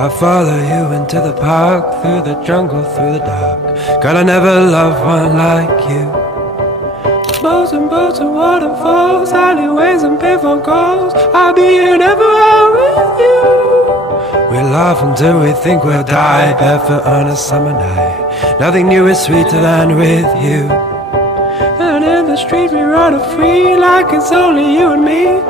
I follow you into the park, through the jungle, through the dark. Girl, I never loved one like you. Boats and waterfalls, alleyways and payphone calls. I'll be here never out with you. We laugh until we think we'll die, barefoot on a summer night. Nothing new is sweeter than with you. And in the street we run free like it's only you and me.